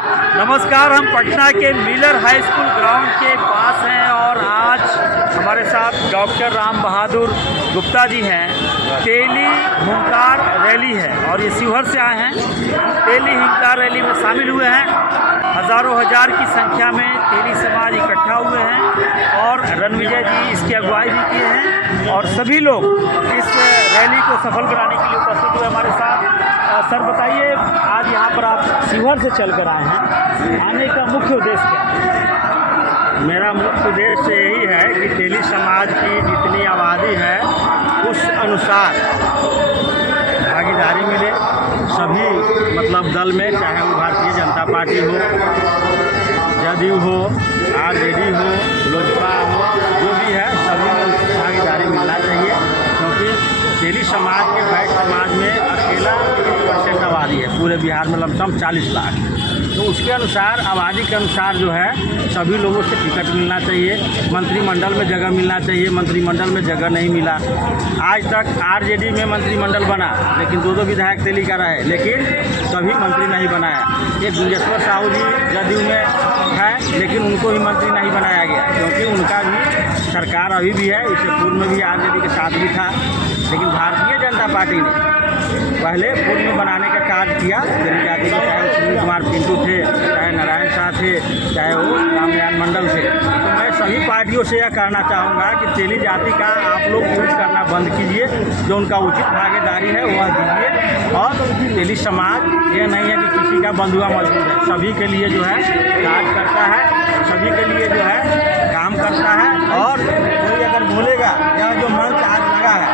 नमस्कार, हम पटना के मिलर हाई स्कूल ग्राउंड के पास हैं और आज हमारे साथ डॉक्टर राम बहादुर गुप्ता जी हैं। तेली हुंकार रैली है और ये शिवहर से आए हैं। तेली हुंकार रैली में शामिल हुए हैं। हज़ारों हजार की संख्या में तेली समाज इकट्ठा हुए हैं और रणविजय जी इसकी अगुवाई भी किए हैं और सभी लोग इस रैली को सफल कराने के लिए उपस्थित हुए हमारे साथ। सर बताइए, आज यहाँ पर आप शिवहर से चल कर आए हैं, आने का मुख्य उद्देश्य क्या है? मेरा मुख्य उद्देश्य यही है कि तेली समाज की जितनी आबादी है उस अनुसार भागीदारी मिले सभी मतलब दल में, चाहे वो भारतीय जनता पार्टी हो, जदयू हो, आरजेडी हो, लोजपा हो, जो भी है सभी में भागीदारी मिलना चाहिए। क्योंकि तेली समाज के बैठ समाज में अकेला 1% आबादी है, पूरे बिहार में लमसम 40 लाख। तो उसके अनुसार आबादी के अनुसार जो है सभी लोगों से टिकट मिलना चाहिए, मंत्रिमंडल में जगह मिलना चाहिए। मंत्रिमंडल में जगह नहीं मिला। आज तक आरजेडी में मंत्रिमंडल बना लेकिन 2 विधायक तेली का रहे, लेकिन कभी मंत्री नहीं बनाया। एक गुंजेश्वर साहू जी जदयू में है लेकिन उनको भी मंत्री नहीं बनाया गया, क्योंकि उनका भी सरकार अभी भी है, इससे पूर्व में भी आरजेडी के साथ भी था। लेकिन भारतीय जनता पार्टी ने पहले पूर्व में बनाने का कार्य किया। तेली जाति के चाहे सुनील कुमार पिंटू थे, चाहे नारायण शाह थे, चाहे वो रामनारायण मंडल थे। तो मैं सभी पार्टियों से यह कहना चाहूँगा कि तेली जाति का आप लोग यूज करना बंद कीजिए, जो उनका उचित भागीदारी है वह दीजिए। और तेली समाज ये नहीं है कि किसी का बंधुआ मजदूर है, सभी के लिए जो है काज करता है, सभी के लिए जो है काम करता है। और कोई अगर बोलेगा या जो मंच आज लगा है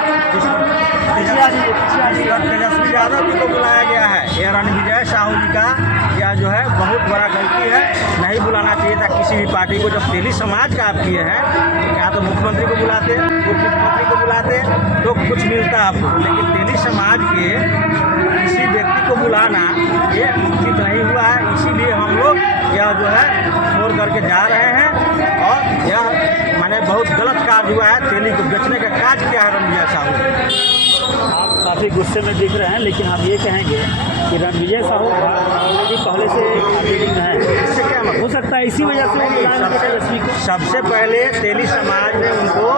तेजस्वी यादव जी को बुलाया गया है, यह रणविजय साहू जी का यह जो है बहुत बड़ा गलती है। नहीं बुलाना चाहिए था किसी भी पार्टी को। जब तेली समाज का आप किए हैं, या तो मुख्यमंत्री को बुलाते, उप मुख्यमंत्री को बुलाते तो कुछ मिलता आपको, लेकिन तेली समाज के किसी व्यक्ति को बुलाना ये उचित नहीं हुआ है। इसीलिए हम लोग यह जो है छोड़ करके जा रहे हैं और यह माने बहुत गलत कार्य हुआ है। तेली को बेचने का काज किया है रणविजय साहू। आप काफ़ी गुस्से में दिख रहे हैं, लेकिन आप ये कहेंगे कि रणविजय साहू ऑलरेडी पहले से आरजेडी में है, इससे क्या हो सकता है? इसी वजह से सबसे पहले तेली समाज ने उनको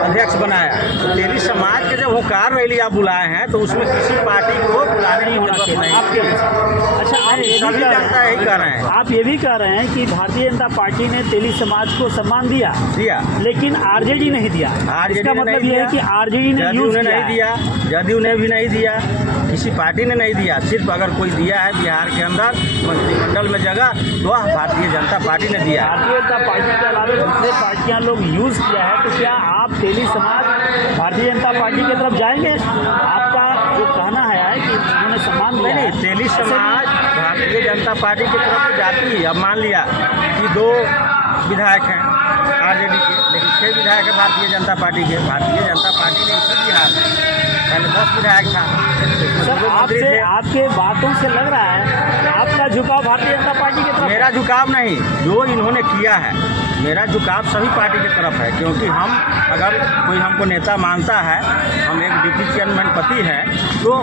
अध्यक्ष बनाया। तो तेली समाज के जब हुंकार रैली आप बुलाए हैं तो उसमें किसी पार्टी को बुलाने की जरूरत नहीं। आपके अच्छा, आप सभी जनता यही कह रहे हैं। आप ये भी कह रहे हैं कि भारतीय जनता पार्टी ने तेली समाज को सम्मान दिया, लेकिन आरजेडी नहीं दिया। इसका मतलब ये है कि आरजेडी ने यूज नहीं दिया, जदयू ने भी नहीं दिया, किसी पार्टी ने नहीं दिया। सिर्फ अगर कोई दिया है बिहार के अंदर मंत्रिमंडल में जगह तो भारतीय जनता पार्टी ने दिया। भारतीय जनता पार्टी के अलावा दूसरे पार्टियां लोग यूज किया है, तो क्या आप तेली समाज भारतीय जनता पार्टी की तरफ जाएंगे? आपका जो कहना है कि उन्होंने सम्मान दिया नहीं, तेली समाज भारतीय जनता पार्टी की तरफ जाती है। अब मान लिया कि 2 विधायक हैं आरजेडी के, लेकिन 6 विधायक है भारतीय जनता पार्टी के। भारतीय जनता पार्टी ने इसी बिहार में पहले 10 विधायक था। सर, आपके बातों से लग रहा है आपका झुकाव भारतीय जनता पार्टी की तरफ। मेरा झुकाव नहीं, जो इन्होंने किया है, मेरा झुकाव सभी पार्टी की तरफ है। क्योंकि हम अगर कोई हमको नेता मानता है, हम एक डिप्टी चेयरमैन पति हैं, तो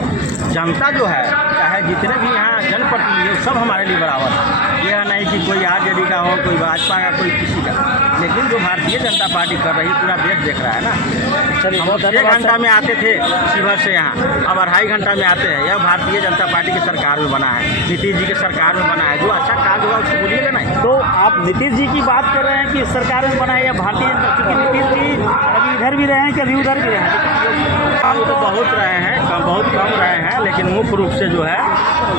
जनता जो है चाहे जितने भी यहाँ जनप्रतिनिधि सब हमारे लिए बराबर है। यह नहीं कि कोई आरजेडी का हो, कोई भाजपा का, कोई किसी का। लेकिन जो भारतीय जनता पार्टी कर रही पूरा देश देख रहा है ना। चलिए, हम 6 घंटा में आते थे शिवहर से यहाँ, अब 2.5 घंटा में आते हैं। यह भारतीय जनता पार्टी की सरकार में बना है, नीतीश जी की सरकार में बना है। जो अच्छा कार्य हुआ उसको बोलिएगा नहीं। तो आप नीतीश जी की बात कर रहे हैं कि सरकार में बना है या भारतीय जनता? क्योंकि नीतीश जी अभी इधर भी रहे हैं, कभी उधर भी रहे हैं। काम तो बहुत रहे हैं, बहुत कम रहे हैं, लेकिन मुख्य रूप से जो है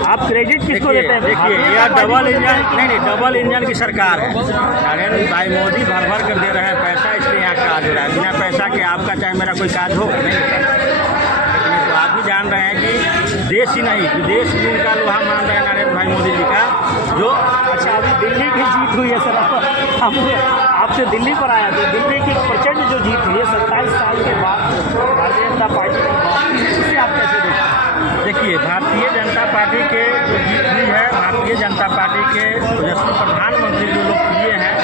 आप क्रेडिट किसको देते हैं? देखिए, यह डबल इंजन नहीं, डबल इंजन की सरकार है। नरेंद्र भाई मोदी भर कर दे रहे हैं पैसा, इसलिए यहाँ काज हो रहा है। बिना पैसा के आपका चाहे मेरा कोई काज होगा नहीं। लेकिन तो आप भी जान रहे हैं कि देश ही नहीं विदेश भी उनका लोहा मान रहे हैं नरेंद्र भाई मोदी जी का। जो अच्छा, अभी दिल्ली की जीत हुई है सर, हम आपसे दिल्ली पर आया तो दिल्ली की प्रचंड जो जीत हुई है 27 साल के बाद भारतीय जनता पार्टी की, आप कैसे देखते हैं? देखिए, भारतीय जनता पार्टी के जो जीत हुई है, भारतीय जनता पार्टी के यशस्वी प्रधानमंत्री जो लोग किए हैं,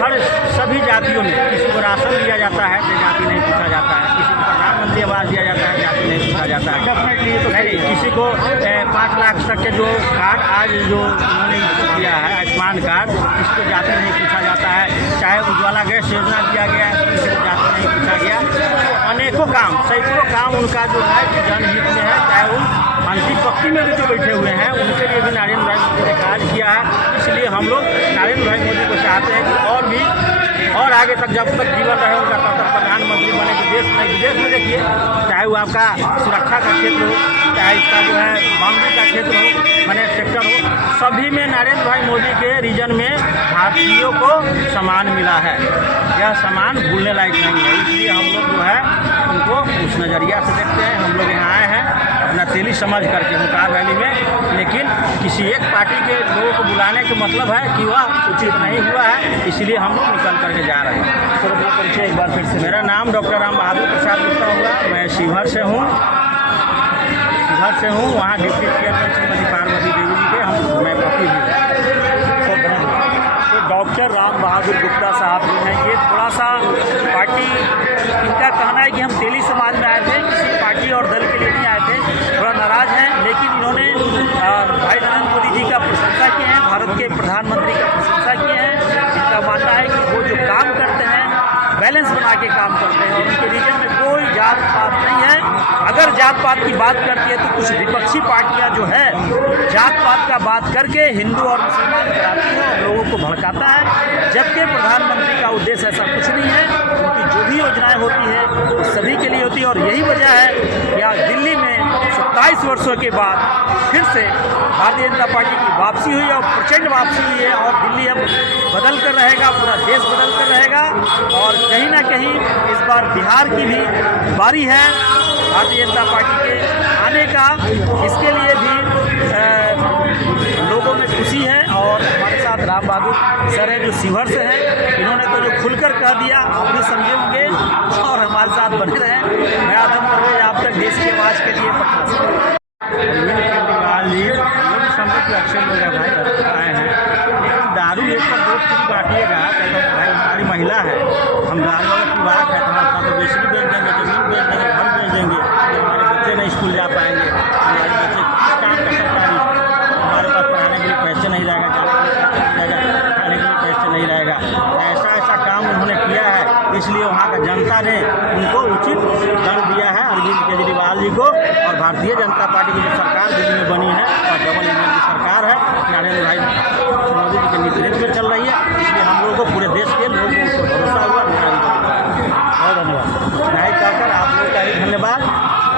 हर सभी जातियों में किसी को राशन दिया जाता है तो जाति नहीं पूछा जाता है, किसी को प्रधानमंत्री खाली आवाज़ दिया जाता है, जाति नहीं पूछा जाता है। डेफिनेटली ये तो सही नहीं, है। किसी को 5 लाख तक के जो कार्ड आज जो उन्होंने किया है आयुष्मान कार्ड, इसको जाति नहीं पूछा जाता है। चाहे उज्ज्वला गैस योजना दिया गया, किसी को जाति नहीं पूछा गया। अनेकों काम, सैकड़ों काम उनका जो है कि जनहित में है। चाहे वो अंतिम पक्की में भी जो बैठे हुए हैं उनके लिए भी नरेंद्र भाई मोदी ने कार्य किया है। इसलिए हम लोग नरेंद्र भाई मोदी को चाहते हैं कि और भी और आगे तक जब तक जीवन रहे उनका तब तक प्रधानमंत्री बने कि देश में विदेश में देखिए, चाहे वो आपका सुरक्षा का क्षेत्र हो, चाहे इसका जो है बाउंड्री का क्षेत्र हो, मने सेक्टर हो, सभी में नरेंद्र भाई मोदी के रीजन में भारतीयों को सम्मान मिला है। यह सम्मान भूलने लायक नहीं है। इसलिए हम लोग जो है उनको उस नज़रिया से देखते हैं। हम लोग यहाँ आए हैं अपना तेली समझ करके हुंकार रैली में, लेकिन किसी एक पार्टी के लोगों को बुलाने का मतलब है कि वह उचित नहीं हुआ है, इसलिए हम लोग निकल करके जा रहे हैं। सर अपना परिचय एक बार फिर से। मेरा नाम डॉक्टर राम बहादुर प्रसाद गुप्ता हुआ। मैं शिवहर से हूँ। वहाँ डिप्टी चेयरमैन श्रीमती पार्वती देवी जी के मैं पति हूँ। तो डॉक्टर राम बहादुर गुप्ता साहब जो हैं, ये थोड़ा सा पार्टी, इनका कहना है कि हम तेली समाज में आए थे, किसी पार्टी और दल के लिए नहीं आए थे, थोड़ा नाराज़ हैं। लेकिन इन्होंने भाई नरेंद्र मोदी जी का प्रशंसा किए हैं, भारत के प्रधानमंत्री का प्रशंसा किए हैं। इनका मानना है कि वो जो काम करते हैं बैलेंस बना के काम करते हैं और उनके रीजन में कोई जात पात नहीं है। अगर जात पात की बात करती है तो कुछ विपक्षी पार्टियां जो है जात पात का बात करके हिंदू और मुसलमान कराती है और लोगों को भड़काता है, जबकि प्रधानमंत्री का उद्देश्य ऐसा कुछ नहीं है। उनकी जो भी योजनाएं होती है वो सभी के लिए होती है और यही वजह है कि आज दिल्ली में 27 वर्षों के बाद फिर से भारतीय जनता पार्टी की वापसी हुई और प्रचंड वापसी हुई है और दिल्ली अब बदल कर रहेगा, पूरा देश बदल कर रहेगा। और कहीं ना कहीं इस बार बिहार की भी बारी है भारतीय जनता पार्टी के आने का। इसके लिए भी लोगों में खुशी है। और हमारे साथ राम बहादुर सर हैं जो शिवहर से हैं, इन्होंने तो जो खुलकर कह दिया आप भी समझे होंगे और हमारे साथ बने रहें। मैं आदम परवेज, आप तक देश की आवाज़ के लिए पटना से। केजरीवाल जी लोग समझ के अच्छे लोग हैं भाई, आए हैं, लेकिन दारू एक पर वोट की बांटिएगा तो भाई हमारी महिला है, हम दारू वाला की बात है तो हम अपना तो बेचनी बेच देंगे, जमीन बेच देंगे, घर बेच देंगे, हमारे बच्चे नहीं स्कूल जा पाएंगे, हमारे बच्चे किस काम का सरकारी, हमारे पास पढ़ाने के लिए पैसे नहीं रहेगा, जाने के लिए पैसे नहीं रहेगा, खाने के लिए पैसे नहीं रहेगा। ऐसा ऐसा काम उन्होंने किया है, इसलिए वहाँ का जनता ने उनको उचित दंड दिया है अरविंद केजरीवाल जी को। और भारतीय जनता पार्टी की जो सरकार दिल्ली में बनी है और डबल इंजन की सरकार है, नरेंद्र भाई मोदी जी के नेतृत्व में चल रही है, इसलिए हम लोगों को पूरे देश के लोगों को भरोसा हुआ। मेरा भी बहुत धन्यवाद। नहीं कहकर आप लोगों का भी धन्यवाद,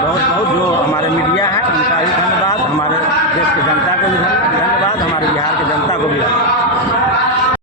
बहुत बहुत जो हमारे मीडिया है उनका भी धन्यवाद, हमारे देश की जनता को भी धन्यवाद, हमारे बिहार की जनता को भी।